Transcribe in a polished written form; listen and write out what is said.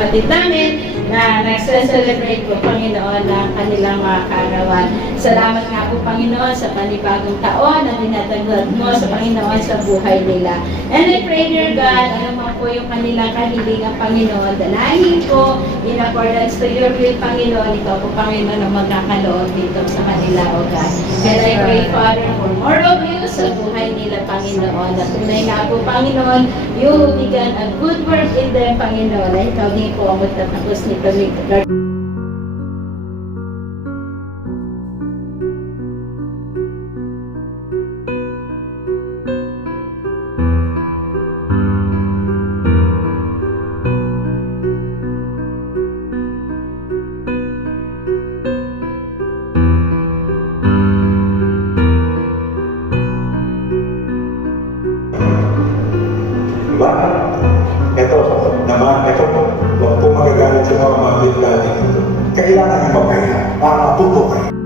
kapatid namin na nagse-celebrate po, Panginoon, ng kanilang mga kaarawan. Salamat nga po, Panginoon, sa panibagong taon na dinadagdag mo sa Panginoon sa buhay nila. And I pray, dear God, ano man po yung kanilang kahilingan, Panginoon, dalahin po in accordance to your will, Panginoon. Ikaw po, Panginoon, ang magkakaloob dito sa kanila, O God. And I pray, Father, for more of you sa buhay nila, Panginoon. At tunay nga po, Panginoon, you began a good work in them, Panginoon. Ay ikaw din po ang magtatapos nito, Lord. Diba? Ito naman, huwag po magagalit sa mga natin ito. Kailangan yung mapaya para maputo kayo.